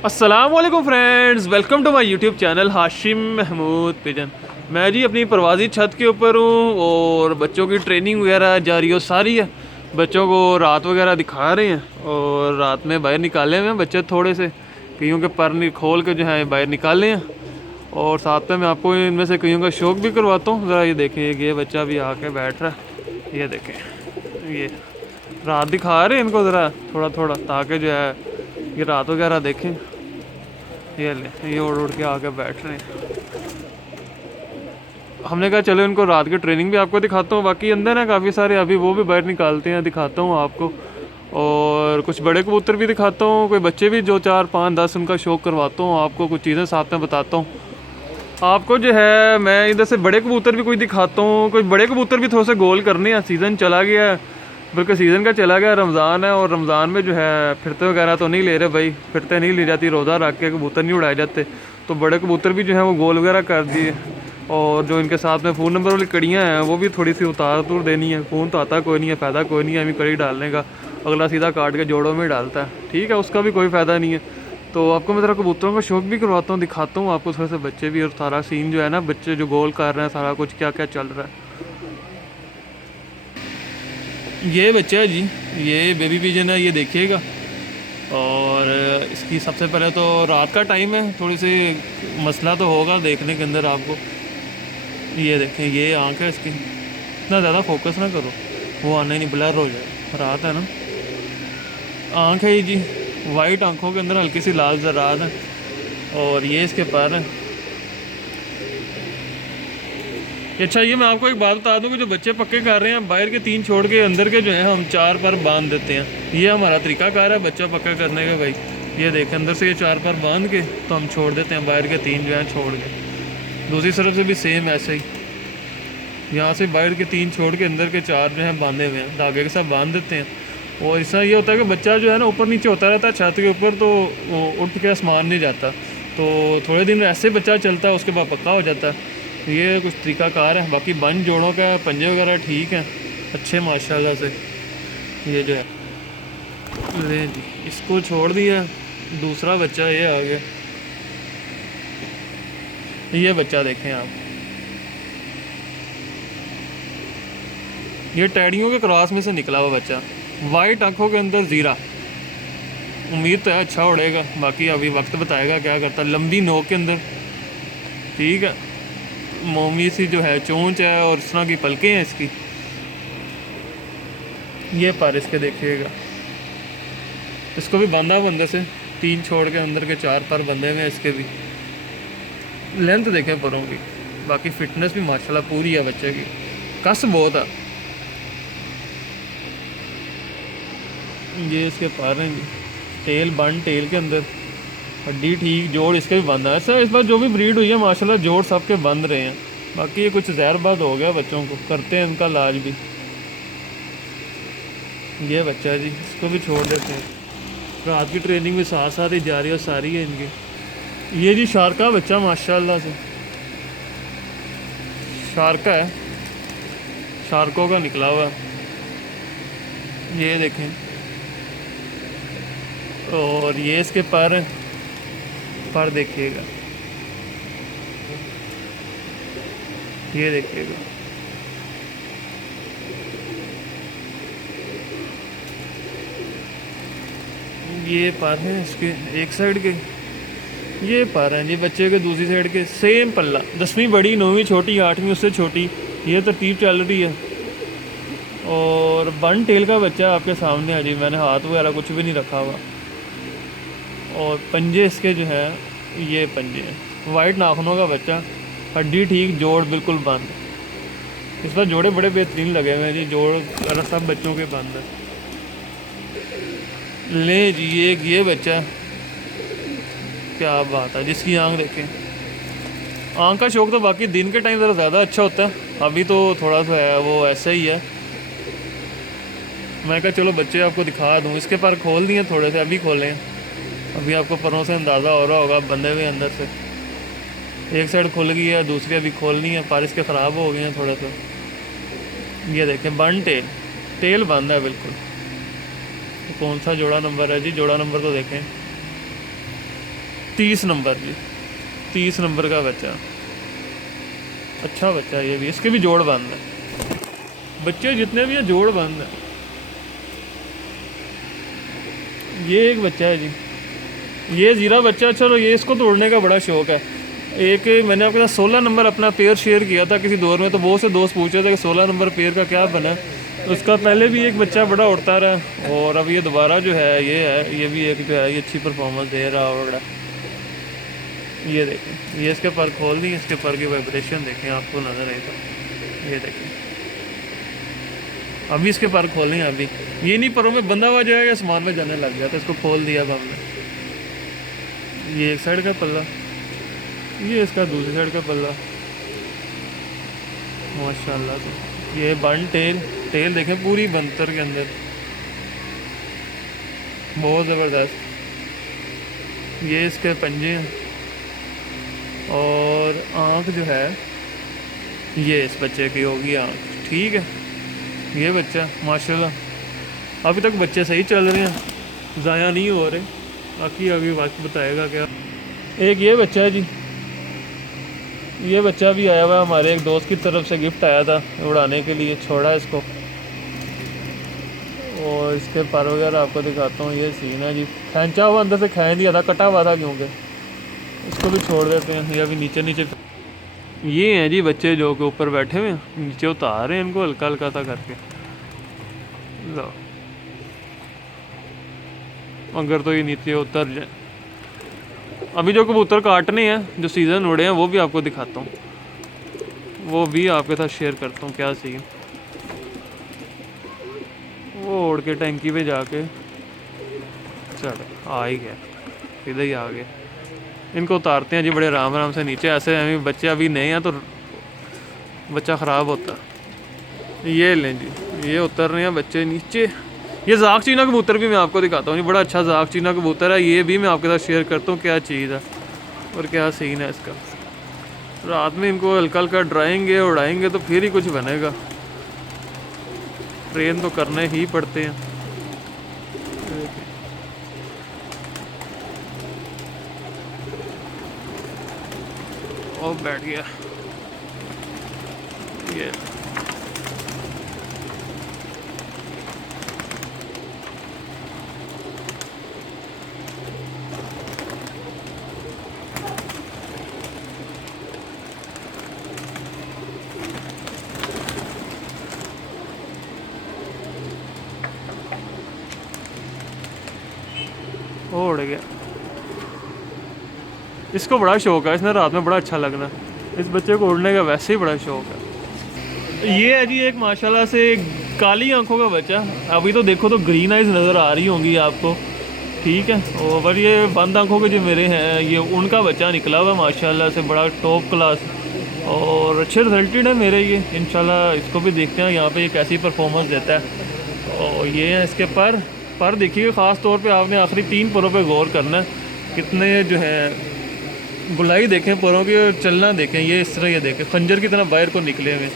अस्सलाम वालेकुम friends, welcome to my YouTube channel Hashim Mahmood pigeon. मैं जी अपनी परवाज़ी छत के ऊपर हूँ और बच्चों की ट्रेनिंग वगैरह जारी हो सारी है। बच्चों को रात वगैरह दिखा रहे हैं और रात में बाहर निकाले हुए हैं बच्चे थोड़े से, कईयों के पर खोल के जो है बाहर निकाले हैं। और साथ में मैं आपको इनमें से कईयों का शौक भी करवाता हूँ। ज़रा ये देखें, ये बच्चा भी आके बैठ रहा है, ये देखें, ये रात दिखा रहे हैं इनको ज़रा थोड़ा थोड़ा, ताकि जो है ये रात वगैरह देखें। ये उड़ उड़ के आके बैठ रहे हैं। हमने कहा चलो इनको रात की ट्रेनिंग भी आपको दिखाता हूँ। बाकी अंदर है काफ़ी सारे, अभी वो भी बाहर निकालते हैं, दिखाता हूँ आपको। और कुछ बड़े कबूतर भी दिखाता हूँ, कोई बच्चे भी जो 4 5 10 उनका शौक करवाता हूँ आपको, कुछ चीज़ें साथ में बताता हूँ आपको। जो है मैं इधर से बड़े कबूतर भी कोई दिखाता हूँ, कोई बड़े कबूतर भी थोड़े से गोल करने हैं। सीज़न चला गया है, बल्कि सीज़न का चला गया, रमज़ान है और रमज़ान में जो है फिरते वगैरह तो नहीं ले रहे भाई, फिरते नहीं ली जाती, रोज़ा रख के कबूतर नहीं उड़ाए जाते। तो बड़े कबूतर भी जो है वो गोल वगैरह कर दिए। और जो इनके साथ में फ़ोन नंबर वाली कड़ियाँ हैं वो भी थोड़ी सी उतार देनी है। फ़ोन तो आता कोई नहीं है, फ़ायदा कोई नहीं है अभी कड़ी डालने का, अगला सीधा काट के जोड़ों में डालता है, ठीक है, उसका भी कोई फ़ायदा नहीं है। तो आपको मैं ज़रा कबूतरों का शौक भी करवाता हूँ, दिखाता हूँ आपको थोड़े से बच्चे भी, और सारा सीन जो है ना, बच्चे जो गोल कर रहे हैं, सारा कुछ क्या क्या चल रहा है। ये बच्चा है जी, ये बेबी पिजन है, ये देखिएगा। और इसकी सबसे पहले तो रात का टाइम है, थोड़ी सी मसला तो होगा देखने के अंदर आपको। ये देखें, ये आँख है इसकी, इतना ज़्यादा फोकस ना करो, वो आने नहीं, ब्लर हो जाए, रात है ना। आँख है ये जी, वाइट आँखों के अंदर हल्की सी लाल ज़रात है। और ये इसके पर है। अच्छा, ये मैं आपको एक बात बता दूं कि जो बच्चे पक्के कर रहे हैं, बाहर के 3 छोड़ के अंदर के जो है हम 4 पर बांध देते हैं। ये हमारा तरीकाकार है बच्चा पक्का करने का भाई। ये देखें, अंदर से ये 4 पर बांध के तो हम छोड़ देते हैं, बाहर के 3 जो हैं छोड़ के। दूसरी तरफ से भी सेम ऐसे ही, यहाँ से बाहर के 3 छोड़ के अंदर के 4 जो हैं बांधे हुए हैं, धागे के साथ बांध देते हैं। और इससे ये होता है कि बच्चा जो है ना ऊपर नीचे होता रहता है छत के ऊपर, तो वो उठ के आसमान नहीं जाता। तो थोड़े दिन ऐसे बच्चा चलता है, उसके बाद पक्का हो जाता है। ये कुछ तरीकाकार है। बाकी बन जोड़ों का पंजे वगैरह ठीक हैं, अच्छे माशाल्लाह से। ये जो है ले जी, इसको छोड़ दिया, दूसरा बच्चा ये आ गया। ये बच्चा देखें आप, ये टैडियों के क्रॉस में से निकला हुआ बच्चा, वाइट आंखों के अंदर ज़ीरा। उम्मीद तो है अच्छा उड़ेगा, बाकी अभी वक्त बताएगा क्या करता। लंबी नोक के अंदर, ठीक है, मोमी सी जो है चोंच है और इस तरह की पलकें हैं इसकी। ये पर इसके देखिएगा, इसको भी बांधा हुआ अंदर से, 3 छोड़ के अंदर के 4 पर बंधे हुए हैं इसके भी। लेंथ देखें परों की, बाकी फिटनेस भी माशाल्लाह पूरी है बच्चे की, कस बहुत है। ये इसके पर हैं, टेल बन, टेल के अंदर हड्डी ठीक, जोड़ इसके भी बंद है। ऐसा इस बार जो भी ब्रीड हुई है माशाल्लाह जोड़ सबके बंद रहे हैं। बाकी ये कुछ जहरबाद हो गया बच्चों को, करते हैं इनका इलाज भी। ये बच्चा जी, इसको भी छोड़ देते हैं, रात की ट्रेनिंग भी साथ साथ ही जारी और सारी है इनकी। ये जी शार्का बच्चा माशाल्लाह से, शार्का है, शार्कों का निकला हुआ है, ये देखें। और ये इसके पर देखिएगा, ये देखिएगा, ये पर हैं इसके एक साइड के, ये पर हैं जी बच्चे के दूसरी साइड के। सेम पल्ला, 10वीं बड़ी, 9वीं छोटी, 8वीं उससे छोटी, ये तरतीब चल रही है। और बन टेल का बच्चा आपके सामने है जी, मैंने हाथ वगैरह कुछ भी नहीं रखा हुआ। और पंजे इसके जो है, ये पंजे हैं, वाइट नाखूनों का बच्चा, हड्डी ठीक, जोड़ बिल्कुल बंद। इस बार जोड़े बड़े बेहतरीन लगे हुए हैं जी, जोड़ सब बच्चों के बंद है। ले जी, ये बच्चा, क्या बात है, जिसकी आंख देखें। आंख का शौक तो बाकी दिन के टाइम ज़रा ज़्यादा अच्छा होता है, अभी तो थोड़ा सा है वो ऐसा ही है। मैं कहा चलो बच्चे आपको दिखा दूँ। इसके पर खोल दिए थोड़े से, अभी खोलें, अभी आपको परों से अंदाज़ा हो रहा होगा, बंधे हुए अंदर से। एक साइड खुल गई है, दूसरी अभी खोलनी है, पर इसके ख़राब हो गए हैं थोड़ा सा। ये देखें, बन टेल, टेल बंद है बिल्कुल। तो कौन सा जोड़ा नंबर है जी, जोड़ा नंबर तो देखें, 30 नंबर जी, 30 नंबर का बच्चा, अच्छा बच्चा है ये भी, इसके भी जोड़ बंद है। बच्चे जितने भी हैं जोड़ बंद है। ये एक बच्चा है जी, ये ज़ीरा बच्चा। चलो ये इसको तोड़ने का बड़ा शौक़ है। एक मैंने आपके साथ 16 नंबर अपना पेयर शेयर किया था किसी दौर में, तो बहुत से दोस्त पूछ रहे थे कि 16 नंबर पेयर का क्या बना। तो उसका पहले भी एक बच्चा बड़ा उड़ता रहा, और अब ये दोबारा जो है ये भी एक जो है ये अच्छी परफॉर्मेंस दे रहा होगा। ये देखें, ये इसके पर खोल दी, इसके पर की वाइब्रेशन देखें, आपको नज़र आएगा। ये देखें, अभी इसके पर खोल हैं। अभी ये नहीं परों में बंधा हुआ जाएगा, आसमान में जाने लग गया, तो इसको खोल दिया अब हमने। ये एक साइड का पल्ला, ये इसका दूसरी साइड का पल्ला, माशाल्लाह। तो ये बन टेल देखें पूरी बनतर के अंदर, बहुत ज़बरदस्त। ये इसके पंजे हैं, और आँख जो है ये इस बच्चे की होगी आँख, ठीक है। ये बच्चा माशाल्लाह अभी तक बच्चे सही चल रहे हैं, ज़ाया नहीं हो रहे। बाकी अभी वक्त बताएगा क्या। एक ये बच्चा है जी, ये बच्चा भी आया हुआ है, हमारे एक दोस्त की तरफ से गिफ्ट आया था उड़ाने के लिए, छोड़ा इसको। और इसके पर वगैरह आपको दिखाता हूँ। ये सीन है जी, खींचा हुआ अंदर से खींच दिया था, कटा हुआ था क्योंकि। इसको भी छोड़ देते हैं, ये अभी नीचे नीचे। ये हैं जी बच्चे जो के ऊपर बैठे हुए हैं, नीचे उतार रहे हैं इनको हल्का हल्का सा करके। लो अगर तो ये नीचे उतर जाए। अभी जो कबूतर काटने हैं, जो सीज़न उड़े हैं, वो भी आपको दिखाता हूँ, वो भी आपके साथ शेयर करता हूँ क्या सीन। वो उड़ के टैंकी पे जाके चलो आ ही गया, इधर ही आ गए। इनको उतारते हैं जी बड़े आराम आराम से नीचे। ऐसे हमें बच्चे अभी नए हैं तो बच्चा ख़राब होता है। ये लें जी, ये उतर रहे हैं बच्चे नीचे। ये जाग चीना कबूतर भी मैं आपको दिखाता हूँ, ये बड़ा अच्छा जाग चीना कबूतर है, ये भी मैं आपके साथ शेयर करता हूँ क्या चीज़ है और क्या सीन है इसका। रात में इनको हल्का हल्का ड्राएंगे उड़ाएंगे तो फिर ही कुछ बनेगा, ट्रेन तो करने ही पड़ते हैं। और बैठ गया ये। उड़ गया। इसको बड़ा शौक है, इसने रात में बड़ा अच्छा लगना। इस बच्चे को उड़ने का वैसे ही बड़ा शौक है। ये है जी एक माशाल्लाह से काली आंखों का बच्चा। अभी तो देखो तो ग्रीन आइज नज़र आ रही होंगी आपको, ठीक है। और ये बंद आंखों के जो मेरे हैं, ये उनका बच्चा निकला हुआ माशाल्लाह से, बड़ा टॉप क्लास और अच्छे रिजल्टेड है मेरे ये। इंशाल्लाह इसको भी देखते हैं यहाँ पे ये कैसी परफॉर्मेंस देता है। और ये है इसके पर देखिए, ख़ास तौर पे आपने आखिरी 3 परों पे गौर करना है, कितने जो है गुलाई देखें परों की, और चलना देखें। ये इस तरह ये देखें खंजर की तरह बाहर को निकले हुए।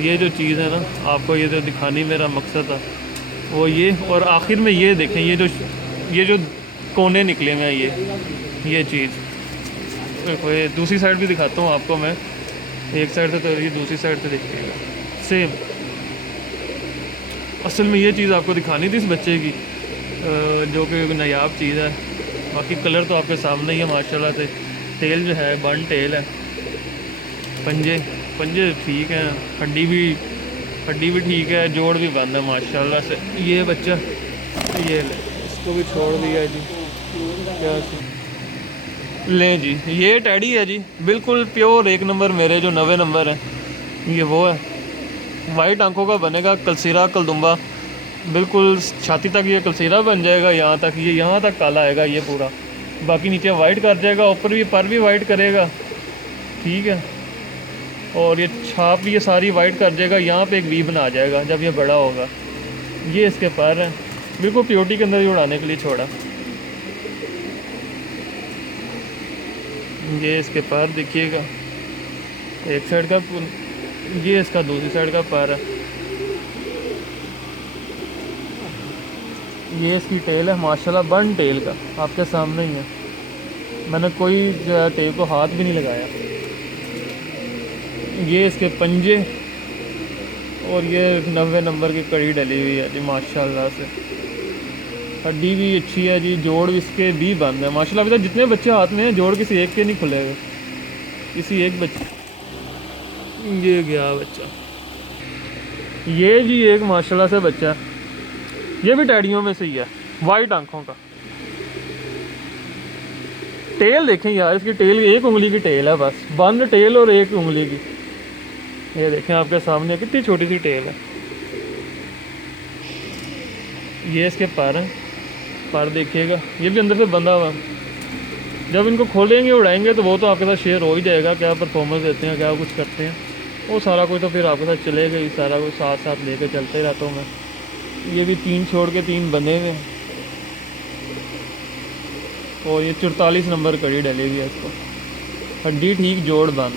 ये जो चीज़ है ना, आपको ये जो दिखानी मेरा मकसद था वो ये। और आखिर में ये देखें, ये जो कोने निकले हुए हैं, ये चीज़ देखो। ये दूसरी साइड भी दिखाता हूँ आपको मैं, एक साइड से तो ये दूसरी साइड से देखिएगा सेम। असल में ये चीज़ आपको दिखानी थी इस बच्चे की, जो कि नायाब चीज़ है। बाकी कलर तो आपके सामने ही है माशाल्लाह से। टेल जो है बन टेल है, पंजे ठीक हैं, हड्डी भी ठीक है, जोड़ भी बंद है माशाल्लाह से। ये बच्चा ये ले, इसको भी छोड़ दिया जी। क्या लें जी, ये टैडी है जी, बिल्कुल प्योर 1 नंबर मेरे जो 90 नंबर है, ये वो है। वाइट आंखों का बनेगा, कलसीरा कलदुम्बा, बिल्कुल छाती तक ये कलसीरा बन जाएगा, यहाँ तक ये यहाँ तक काला आएगा ये पूरा। बाकी नीचे वाइट कर जाएगा, ऊपर भी पर भी वाइट करेगा, ठीक है। और ये छाप भी ये सारी वाइट कर जाएगा, यहाँ पे एक वी बना जाएगा जब ये बड़ा होगा। ये इसके पर है, बिल्कुल प्योरिटी के अंदर ही उड़ाने के लिए छोड़ा। ये इसके पर देखिएगा, एक साइड का, ये इसका दूसरी साइड का पर है। ये इसकी टेल है माशाल्लाह, बन टेल का आपके सामने ही है। मैंने कोई जो है टेप को हाथ भी नहीं लगाया। ये इसके पंजे और ये 90 नंबर की कड़ी डली हुई है जी माशाल्लाह से। हड्डी भी अच्छी है जी, जोड़ इसके भी बंद है माशाल्लाह। अभी तक जितने बच्चे हाथ में हैं जोड़ किसी एक के नहीं खुले हुए, किसी एक बच्चे। ये गया बच्चा, ये जी एक माशाल्लाह से बच्चा, ये भी टैडियों में से ही है, वाइट आंखों का। टेल देखें यार, इसकी टेल एक उंगली की टेल है बस, बंद टेल और एक उंगली की। ये देखें आपके सामने कितनी छोटी सी टेल है। ये इसके पैर हैं, पैर देखिएगा, ये भी अंदर से बंधा हुआ है। जब इनको खोलेंगे उड़ाएंगे तो वो तो आपके साथ शेयर हो ही जाएगा, क्या परफॉर्मेंस देते हैं, क्या कुछ करते हैं, वो सारा कुछ तो फिर आपके साथ चलेगा ही, सारा कुछ साथ साथ लेके चलते रहता हूँ मैं। ये भी 3 छोड़ के 3 बंधे हुए हैं और ये 44 नंबर कड़ी डली हुई है इसको। हड्डी ठीक, जोड़ बंद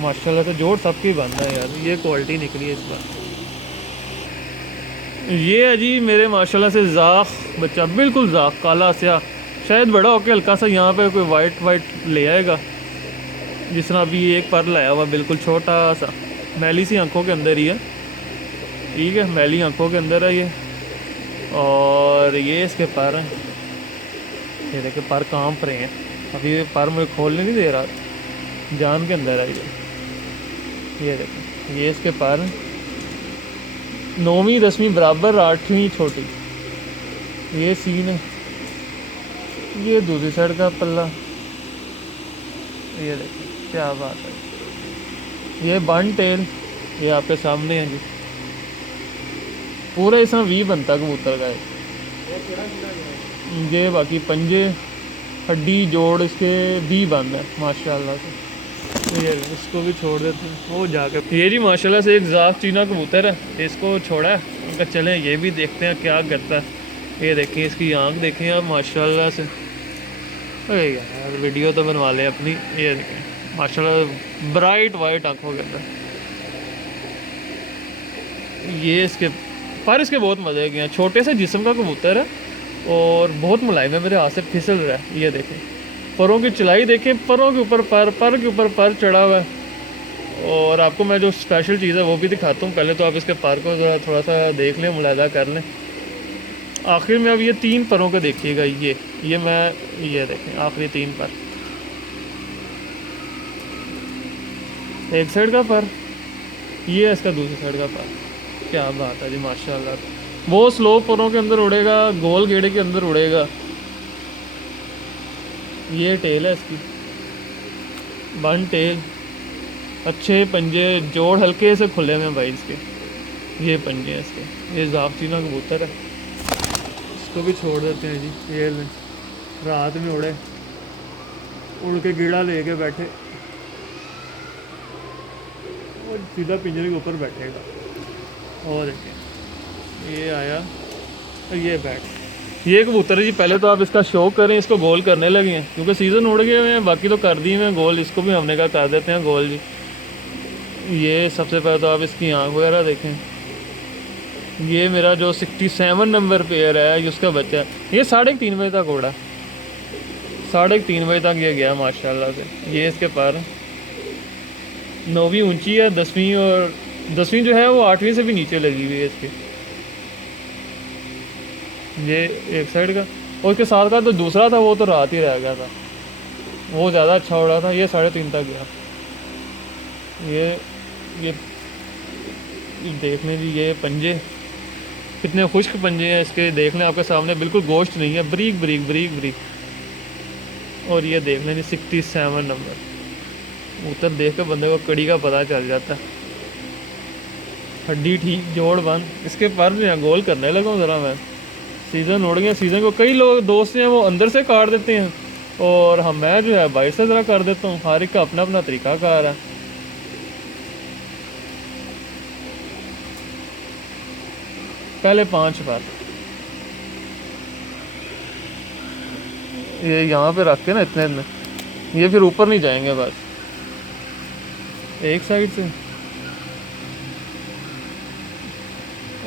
माशाल्लाह से, जोड़ सबकी बंद है यार, ये क्वालिटी निकली है इस बार। ये है जी मेरे माशाल्लाह से ज़ाख बच्चा, बिल्कुल ज़ाख काला स्या, शायद बड़ा होके हल्का सा यहाँ पे कोई वाइट ले आएगा, जिस तरह अभी एक पर लाया हुआ बिल्कुल छोटा सा, मैली सी आंखों के अंदर ही है, ठीक है, मैली आंखों के अंदर है ये। और ये इसके पर हैं, ये देखिए पर कांप रहे हैं, अभी ये पर मुझे खोलने नहीं दे रहा, जान के अंदर है ये देखिए, ये इसके पर हैं, 9वीं 10वीं बराबर, 8वीं छोटी, ये सीन है। ये दूसरी साइड का पल्ला, ये देखिए क्या बात है। ये बन टेल, ये आपके सामने है जी, पूरा इसमें वी बनता कबूतर का है। ये बाकी पंजे, हड्डी, जोड़ इसके भी बंद है माशाल्लाह से। ये इसको भी छोड़ देते हैं वो जाकर। ये जी माशाल्लाह से एक ज़ाफ चीना कबूतर है, इसको छोड़ा है, उनका चलें ये भी देखते हैं क्या करता है। ये देखें इसकी आँख देखें आप माशाल्लाह से, अरे यार वीडियो तो बनवा लें अपनी। ये देखें माशाल्लाह ब्राइट वाइट आंखों के अंदर। ये इसके पर, इसके बहुत मज़े के हैं, छोटे से जिस्म का कबूतर है और बहुत मुलायम है, मेरे हाथ से फिसल रहा है। ये देखें परों की चलाई देखें, परों के ऊपर पर के ऊपर पर चढ़ा हुआ है। और आपको मैं जो स्पेशल चीज़ है वो भी दिखाता हूँ, पहले तो आप इसके पर को थोड़ा सा देख लें, मुलायदा कर लें। आखिर में अब ये 3 परों को देखिएगा, ये मैं, ये देखें आखिरी 3 पर, एक साइड का पर, ये इसका दूसरी साइड का पर, क्या बात है जी माशाल्लाह। वो स्लो परों के अंदर उड़ेगा, गोल गेड़े के अंदर उड़ेगा। ये टेल है इसकी, बन टेल, अच्छे पंजे, जोड़ हल्के से खुले में भाई इसके, ये पंजे हैं इसके। ये ज़ाफ चीना कबूतर है, इसको भी छोड़ देते हैं जी। ये रात में उड़ के कीड़ा लेके बैठे और सीधा पिंजरे के ऊपर बैठेगा। और ये आया और ये बैठ, ये कबूतर है जी। पहले तो आप इसका शौक करें, इसको गोल करने लगे हैं क्योंकि सीज़न उड़ गए हुए हैं, बाकी तो कर दिए हैं गोल, इसको भी हमने कहा कर देते हैं गोल जी। ये सबसे पहले तो आप इसकी आँख वगैरह देखें। ये मेरा जो 67 नंबर पेयर है, उसका बच्चा है, ये 3:30 बजे तक उड़ा, 3:30 बजे तक ये गया माशाल्लाह से। ये इसके पर 9वीं ऊंची है, 10वीं, और 10वीं जो है वो 8वीं से भी नीचे लगी हुई है इसकी। ये एक साइड का, और उसके साथ का तो दूसरा था वो तो रात ही रह गया था, वो ज़्यादा अच्छा उड़ा था। ये 3:30 तक गया। ये देख लें जी, ये पंजे कितने खुश्क पंजे हैं इसके, देख लें आपके सामने, बिल्कुल गोश्त नहीं है, बरीक बरीक बरीक बरीक। और ये देख लें जी 67 नंबर उतर, देख कर बंदे को कड़ी का पता चल जाता है। हड्डी ठीक, जोड़ बंद, इसके पर जो है गोल करने लगा हूँ ज़रा मैं। सीज़न उड़ गया, सीज़न को कई लोग दोस्त हैं वो अंदर से काट देते हैं और मैं जो है बाहर से ज़रा कर देता हूँ, हर एक का अपना अपना तरीका कार है। पहले 5 पर, ये यहाँ पे रख के ना इतने, ये फिर ऊपर नहीं जाएंगे बस, एक साइड से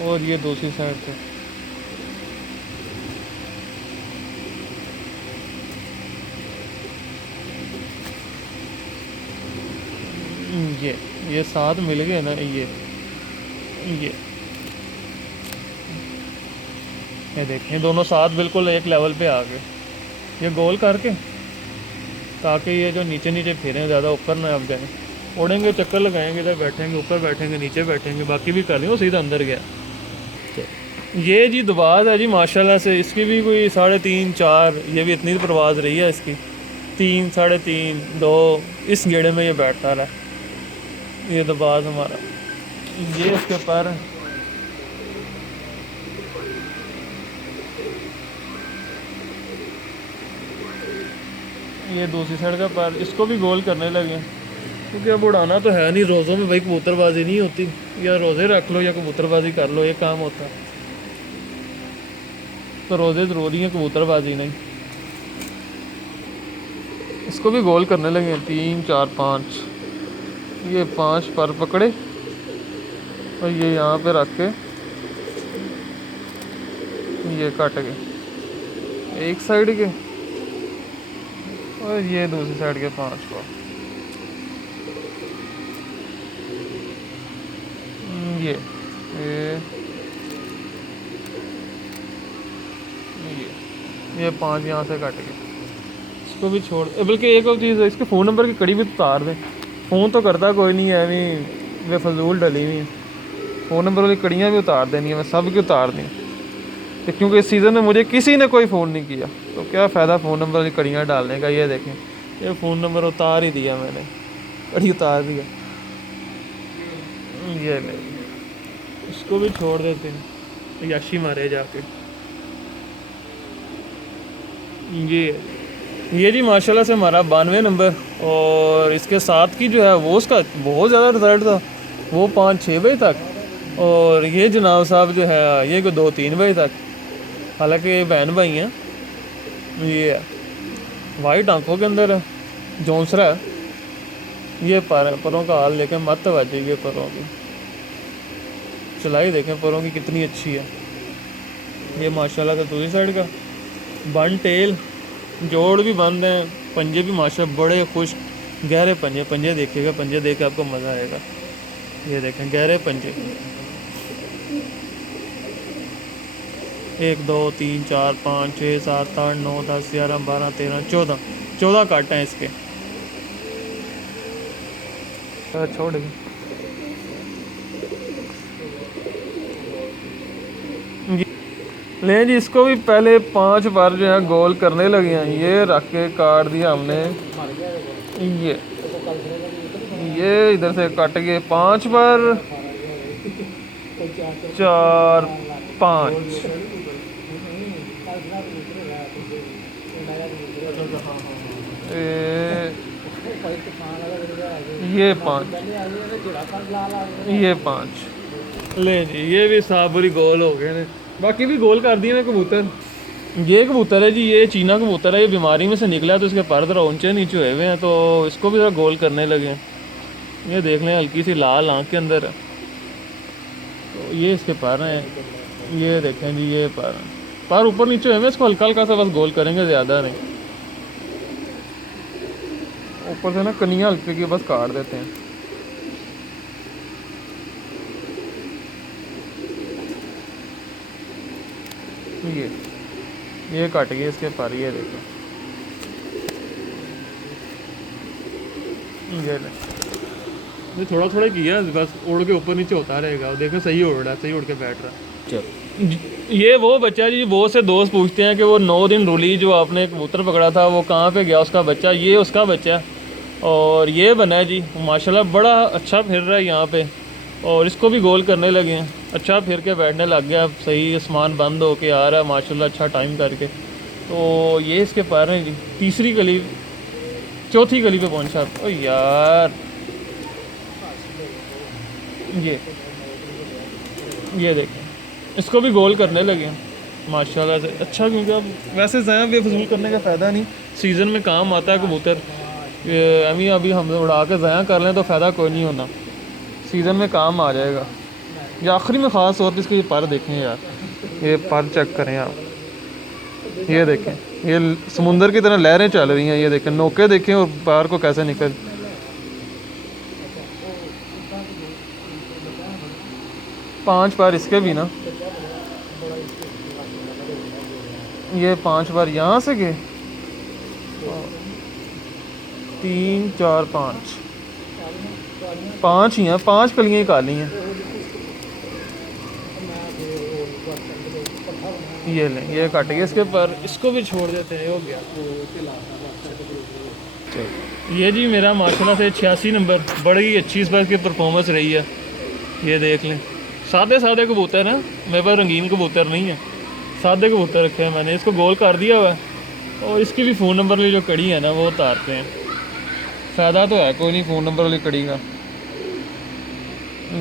और ये दूसरी साइड से। ये साथ मिल गए ना, ये देखें दोनों साथ बिल्कुल एक लेवल पे आ गए। ये गोल करके ताकि ये जो नीचे नीचे फिरें, ज़्यादा ऊपर ना अब जाएँ, उड़ेंगे, चक्कर लगाएंगे, इधर बैठेंगे, ऊपर बैठेंगे, नीचे बैठेंगे, बाकी भी कर लें, वो सीधा अंदर गया। ये जी दबाज है जी माशाल्लाह से, इसकी भी कोई 3.5 4, ये भी इतनी परवाज़ रही है इसकी, 3 3.5 2 इस गेड़े में ये बैठता रहा। ये दबाज हमारा, ये इसके पर ये दूसरी साइड का पर, इसको भी गोल करने लगे क्योंकि अब उड़ाना तो है नहीं। रोज़ों में भाई कबूतरबाजी नहीं होती, या रोज़े रख लो या कबूतरबाजी कर लो, ये काम होता है। तो रोज़े ज़रूरी है, कबूतरबाजी नहीं। इसको भी गोल करने लगे 3 4 5। ये 5 पर पकड़े और ये यहाँ पे रख के ये काट के एक साइड के, और ये दूसरी साइड के 5 पर। ये 5 यहाँ से काट के इसको भी छोड़, बल्कि एक और चीज़ है, इसके फ़ोन नंबर की कड़ी भी उतार दें। फ़ोन तो करता कोई नहीं है, अभी वे फजूल डली हुई हैं। फ़ोन नंबर वाली कड़ियाँ भी उतार देनी है, मैं सब की उतार दी, तो क्योंकि इस सीज़न में मुझे किसी ने कोई फ़ोन नहीं किया, तो क्या फ़ायदा फ़ोन नंबर वाली कड़ियाँ डालने का। ये देखें, ये फ़ोन नंबर उतार ही दिया मैंने, कड़ी उतार दिया। ये ले, इसको भी छोड़ देते हैं, याशी मारे जाके। ये जी माशाल्लाह से हमारा 92 नंबर, और इसके साथ की जो है वो उसका बहुत ज़्यादा रिज़ल्ट था, वो 5-6 बजे तक। और ये जनाब साहब जो है ये को 2-3 बजे तक, हालांकि ये बहन भाई हैं। ये वाइट आंखों के अंदर जौनसरा है, ये परों का हाल देखें, मत वाजिए परों की चलाई देखें, परों की कितनी अच्छी है। ये माशाल्लाह से दूसरी साइड का बन टेल, जोड़ भी बंद हैं, पंजे भी माशाल्लाह बड़े खुश गहरे पंजे। पंजे देखिएगा, पंजे देख के आपको मज़ा आएगा। ये देखें गहरे पंजे, 1 2 3 4 5 6 7 8 9 10 11 12 13 14 काट हैं इसके। छोड़ ले जी, इसको भी पहले 5 बार जो है गोल करने लगे हैं। ये रख के काट दिया हमने, ये इधर से कट के 5 बार, 4 5, ये 5, ये 5 ले जी, ये भी साबुरी गोल हो गए ने। बाकी भी गोल कर दिए मैं कबूतर। ये कबूतर है जी, ये चीना कबूतर है, ये बीमारी में से निकला है, तो इसके पर ज़रा ऊंचे नीचे हुए हुए हैं, तो इसको भी ज़रा गोल करने लगे हैं। ये देख लें, हल्की सी लाल आँख के अंदर है, तो ये इसके पर हैं। ये देखें जी, ये पर ऊपर नीचे हुए हैं, इसको हल्का हल्का सा बस गोल करेंगे, ज़्यादा नहीं। ऊपर से ना कनियाँ हल्के की बस काट देते हैं। ये कट गए इसके पर, ये देखो, ये थोड़ा थोड़ा किया बस, उड़ के ऊपर नीचे होता रहेगा। देखो सही उड़ रहा है, सही उड़ के बैठ रहा है। ये वो बच्चा जी, बहुत से दोस्त पूछते हैं कि वो 9 दिन रूली जो आपने कबूतर पकड़ा था वो कहाँ पे गया उसका बच्चा। ये उसका बच्चा, और ये बना है जी माशाल्लाह, बड़ा अच्छा फिर रहा है यहाँ पे, और इसको भी गोल करने लगे हैं। अच्छा फिर के बैठने लग गया, सही आसमान बंद हो के आ रहा है माशाल्लाह, अच्छा टाइम करके। तो ये इसके पैर हैं जी, तीसरी कली, चौथी कली पे पहुंचा। ओ यार, ये देखें, इसको भी गोल करने लगे हैं माशाल्लाह से। अच्छा, क्योंकि अब वैसे ज़्यादा बेफजूल करने का फ़ायदा नहीं, सीज़न में काम आता है कबूतर। अभी हम उड़ा के ज़ाया कर लें तो फ़ायदा कोई नहीं होना, सीज़न में काम आ जाएगा। या आखिरी में ख़ास तौर पर इसके पर देखें यार, ये पर चेक करें आप, ये देखें, ये समुंदर की तरह लहरें चल रही हैं। ये देखें नोके देखें, और पैर को कैसे निकल, 5 बार इसके भी ना, ये 5 बार यहाँ से गए, 3 4 5 ही हैं, 5 कलियाँ ही काली हैं। ये लें, ये कट गए इसके पर, इसको भी छोड़ देते हैं, हो गया। ये जी मेरा माशाल्लाह से 86 नंबर, बड़ी अच्छी इस बार की परफॉर्मेंस रही है। ये देख लें, सादे सादे कबूतर हैं, मेरे पास रंगीन कबूतर नहीं है, सादे कबूतर रखे हैं मैंने। इसको गोल कर दिया हुआ है और इसकी भी फ़ोन नंबर वाली जो कड़ी है ना वो उतारते हैं। फ़ायदा तो है कोई नहीं फ़ोन नंबर वाली कड़ी का।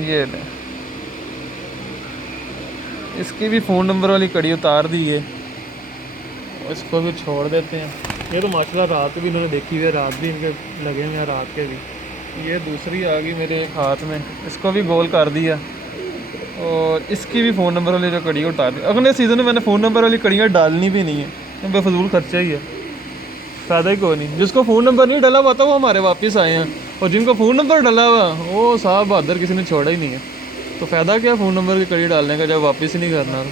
ये लें, इसकी भी फ़ोन नंबर वाली कड़ी उतार दी है, इसको भी छोड़ देते हैं। ये तो माशाल्लाह रात भी इन्होंने देखी हुई है, रात भी इनके लगे हुए हैं, रात के भी। ये दूसरी आ गई मेरे एक हाथ में, इसको भी गोल कर दिया और इसकी भी फ़ोन नंबर वाली जो कड़ी उतार दी। अगले सीज़न में मैंने फ़ोन नंबर वाली कड़ियाँ डालनी भी नहीं है, बेफजूल खर्चा ही है, फ़ायदा ही कोई नहीं। जिसको फ़ोन नंबर नहीं डला हुआ था वो हमारे वापस आए हैं, और जिनको फ़ोन नंबर डला हुआ वो साहब बहादुर किसी ने छोड़ा ही नहीं है। तो फ़ायदा क्या फ़ोन नंबर की कड़ी डालने का जब वापस ही नहीं करना।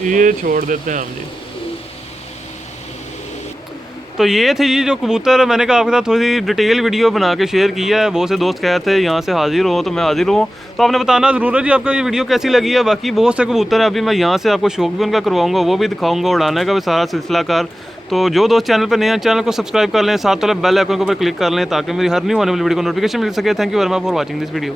ये छोड़ देते हैं हम जी। तो ये थी जी जो कबूतर, मैंने कहा आपके साथ थोड़ी सी डिटेल वीडियो बना के शेयर किया है। बहुत से दोस्त कहे थे यहाँ से हाजिर हो, तो मैं हाजिर हूँ। तो आपने बताना ज़रूर है जी आपको ये वीडियो कैसी लगी है। बाकी बहुत से कबूतर हैं, अभी मैं यहाँ से आपको शौक भी उनका करवाऊँगा, वो भी दिखाऊँगा, उड़ाने का भी सारा सिलसिला कार। तो जो दोस्त चैनल पर नए हैं चैनल को सब्सक्राइब कर लें, साथ वाले बेल आइकन के ऊपर क्लिक कर लें ताकि मेरी हर न्यू आने वाली वीडियो को नोटिफिकेशन मिल सके। Thank you very much for watching this video.